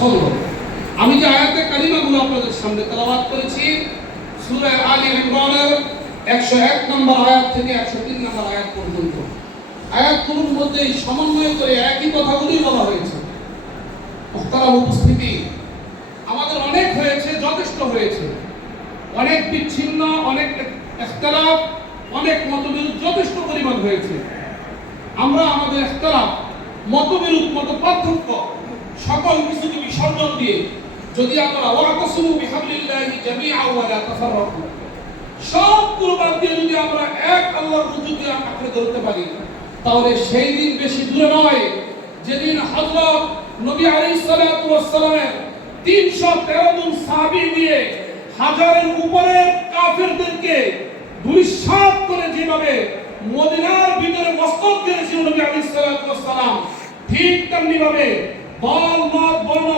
আমি যে আয়াতে কালিমাগুলো আপনাদের সামনে তেলাওয়াত করেছি সূরা আলে ইমরানের 101 নম্বর আয়াত থেকে 103 নম্বর আয়াত পর্যন্ত, আয়াতগুলোর মধ্যে সমন্বয় করে একই কথাগুলি বলা হয়েছে। মুহতারাম উপস্থিতি, আমাদের অনেক হয়েছে, যথেষ্ট হয়েছে, অনেক বিচ্ছিন্ন, অনেক ইখতিলাফ, অনেক মতবিরোধ যথেষ্ট পরিমাণ হয়েছে। আমরা আমাদের ইখতিলাফ, মতবিরোধ, মত পার্থক্য সকল কিছুকে বিসর্জন দিয়ে যদি আমরা ওয়াতাসিমু বিহাবলিল্লাহি জামিআ ওয়া লা তাফাররাকু, সব কুরবান দিয়ে যদি আমরা এক আল্লাহর রুজুকে আঁকড়ে ধরতে পারি, তাহলে সেই দিন বেশি দূরে নয় যেদিন হযরত নবী আলাইহিস সালাতু ওয়াস সালামের 313 জন সাহাবী দিয়ে হাজারের উপরে কাফেরদেরকে দুইশাত করে যেভাবে মদিনার ভিতরে মস্তক দিয়েছিল নবী আলাইহিস সালাতু ওয়াস সালাম, ঠিক তেমনি ভাবে দল মত বর্ণ